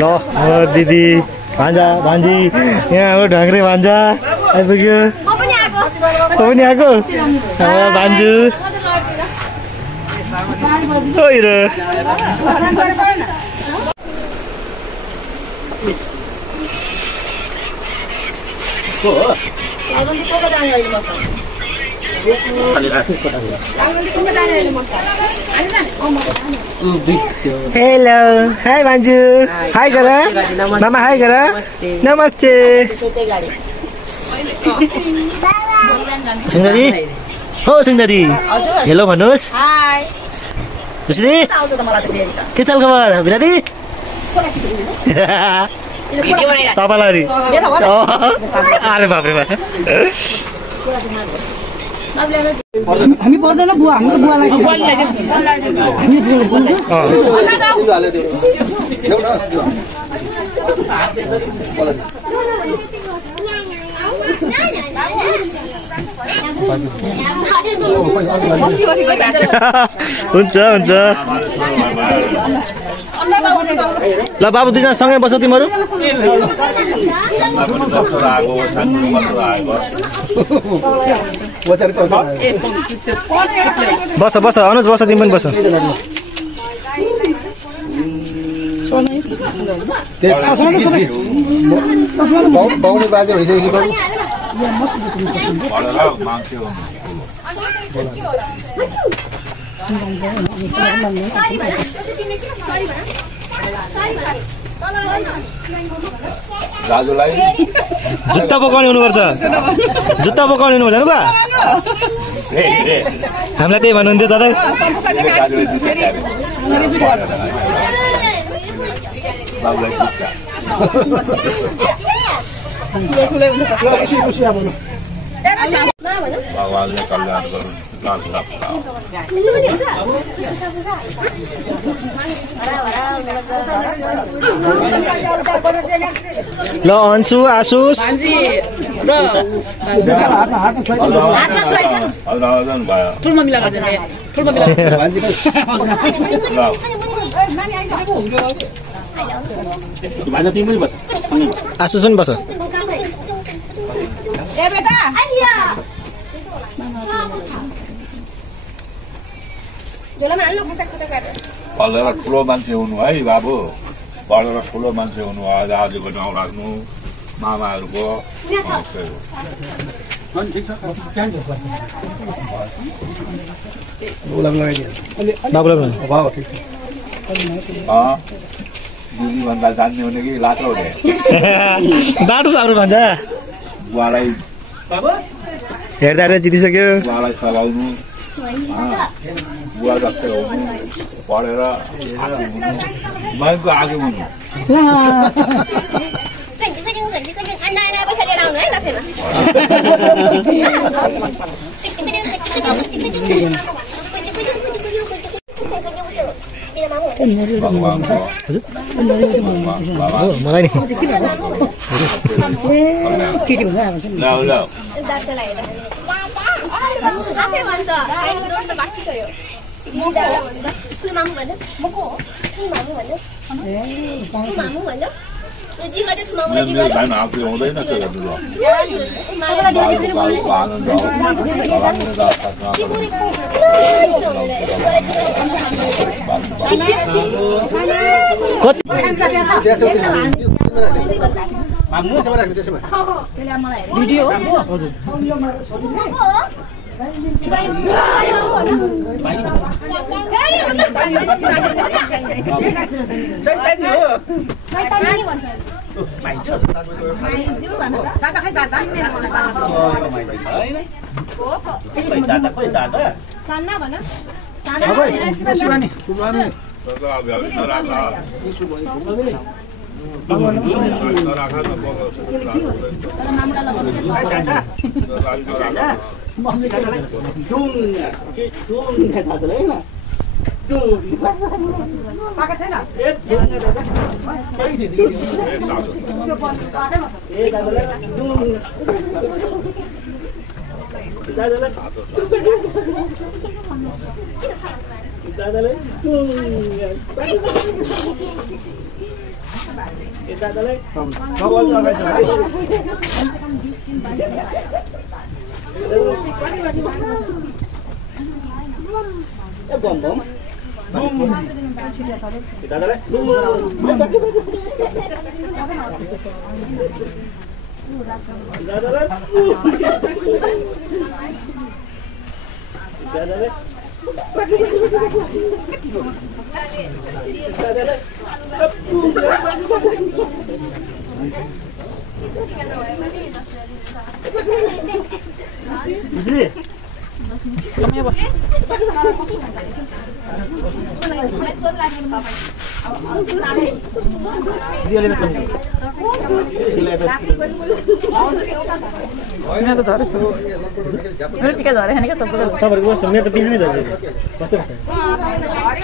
लो दिदी भान्जा भान्जी यहाँ हो ढाङ्ग्रे भान्जा आइपुग्यो पनि आएको भान्जु हेलो हाय भान्जु हाय गर मामा हाय गर नमस्ते सुन्दरी हो सुन्दरी हेलो भन्नुहोस् खुसी के चाल खबर बिरादी तपाईँलाई अरे बाप्रे बा हामी पर्दैन बुवा हामी त बुवालाई हुन्छ हुन्छ ल बाबु दुईजना सँगै बस तिमीहरू बस बस अनुज बस तिमी पनि बस बाउले बाजे भइसक्यो दाजुलाई जुत्ता बोकाउने हुनुपर्छ जुत्ता बोकाउने हुनुपर्छ हेर्नु बा हामीलाई त्यही भन्नुहुन्थ्यो सधैँ भगवानले कल्याण गरून् ल अन्सु आसुस आसुस पनि बस पढेर ठुलो मान्छे हुनु है बाबु पढेर ठुलो मान्छे हुनु आजको ठाउँ राख्नु मामाहरूको दिदीभन्दा जान्ने हुने कि लाटो हुने बाटो साह्रो भन्छ बुवालाई हेर्दा हेर्दै जितिसक्यो बुवालाई सघाउनु बुवा जस्तै हुनु पढेर आगो हुनु मैको आगो हुनु मलाई नि आफू हुँदैन मेरो त झरेछ मेरो टिका झरे हैन के सबैको तपाईहरुको बस मेरो त बिहानै झर्यो कस्तो कस्तो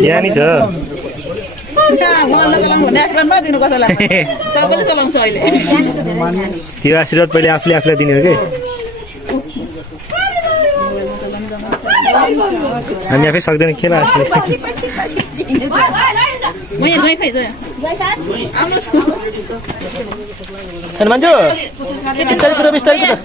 ज्ञानी छ त्यो आशीर्वाद पहिले आफूले आफूलाई दिने हो के हामी आफै सक्दैन खेला आफूले मान्छे बिस्तारै कुदा बिस्तारै कुदा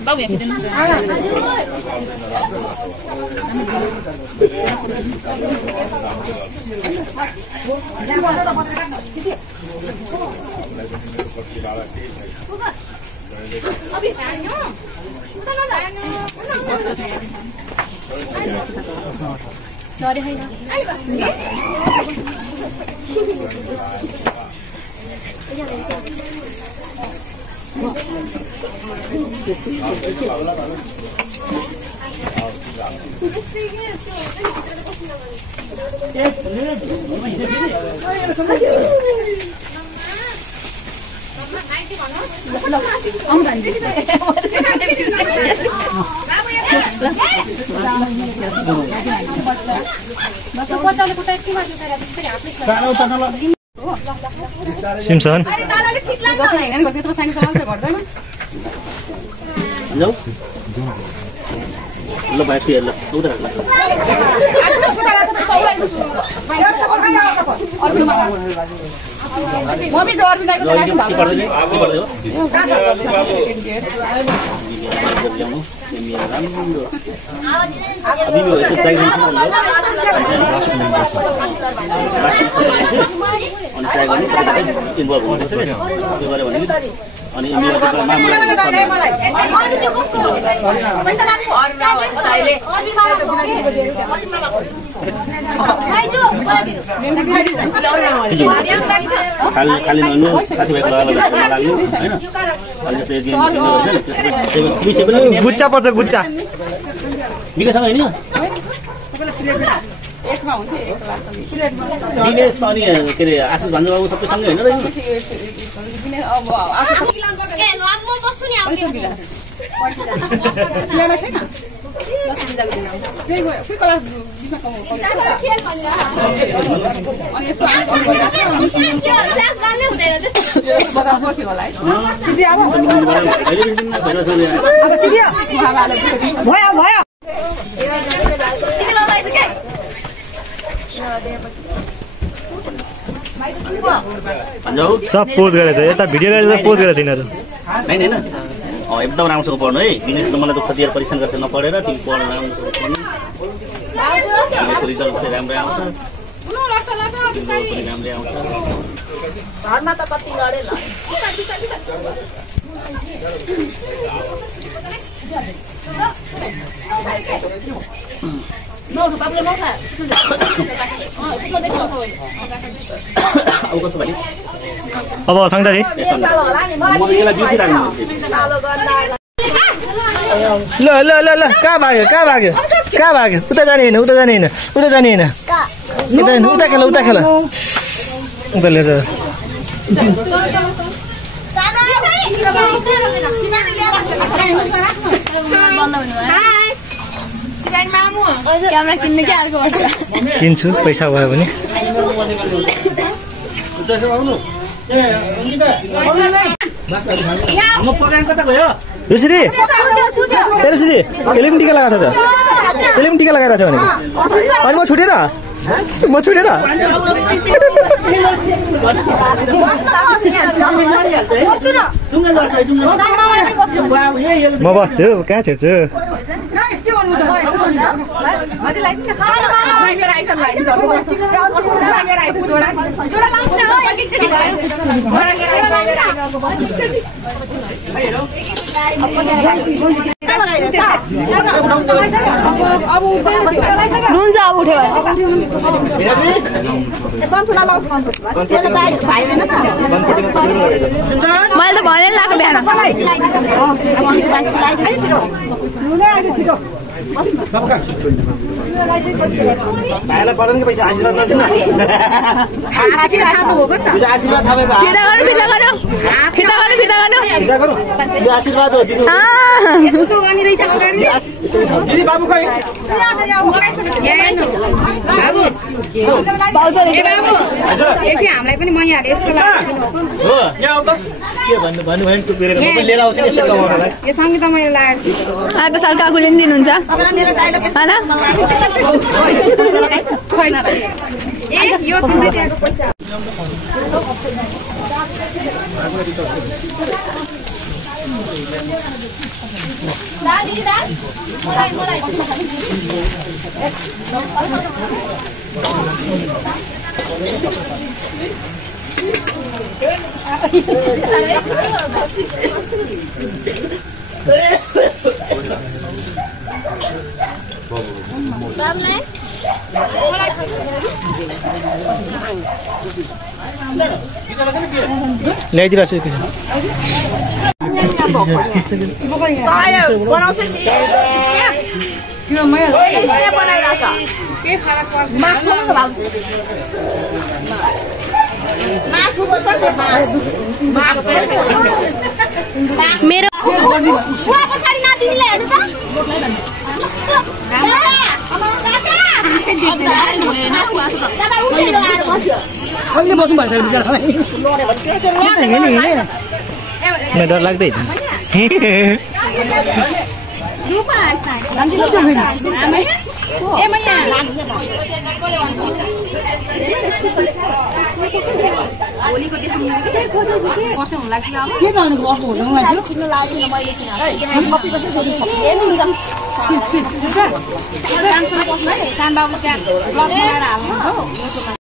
सिमसन ल भाइ फेर ल उता ल मम्मी दौर में जाके खाली ननु साथीभाइको लाग्नु हैन अनि त्यसले गुच्चा पर्छ गुच्चा बिगसँग हैन दिनेश अनि के अरे आशिष भान्जबाबु सबै सँगै हैन र सब पोज गरेछ यता भिडियो गरेर पोज गरेछ यिनीहरू हैन हैन एकदम राम्रोसँग पढ्नु है विनेश त मलाई त कतियार परीक्षण गर्छ नपढेर तिमी पढ्नु राम्रोसँग पढ्नु रिजल्ट चाहिँ राम्रै आउँछ राम्रै आउँछ घरमा त कति लडे ल अब सङ्गदाजी ल ल ल ल कहाँ भाग्यो उता जाने होइन उता जाने होइन उता खेल उता लिएर क्यामेरा किन्ने के अर्को वर्ष किन्छु पैसा भयो भने रुसिदी यसले पनि टिका लगाएको छ त यसले पनि टिका लगाएर छ भने अनि म छुटेर म बस्छु कहाँ छेड्छु नुन चाहिँ अब उठ्यो मैले त भनेर लगाएको बिहान भाइलाई पढाउनुको पैसा आशीर्वाद नदिनु आशीर्वाद हो दिनु बाबु खै हामीलाई पनि मैयाले यस्तो लाग्यो के भन्नु भयो लिएर आउँछ यस्तो कमाउनलाई यो सङ्गीत मैले लाग्यो आएको साल काकुले पनि दिनुहुन्छ होइन यो पैसा ल्याइदिएर छु मेरो पछाडि नातिनीले हेर्नु त डर लाग्दै भोलिको देखाउनु वर्ष हुन लाग्छ अब के गर्नु गर्नु हुनु लाग्यो किन्न लाग्दैन मैले किन है कपी पनि फेरि सानबाबु त्यहाँ ब्लग बनाएर हाल्नु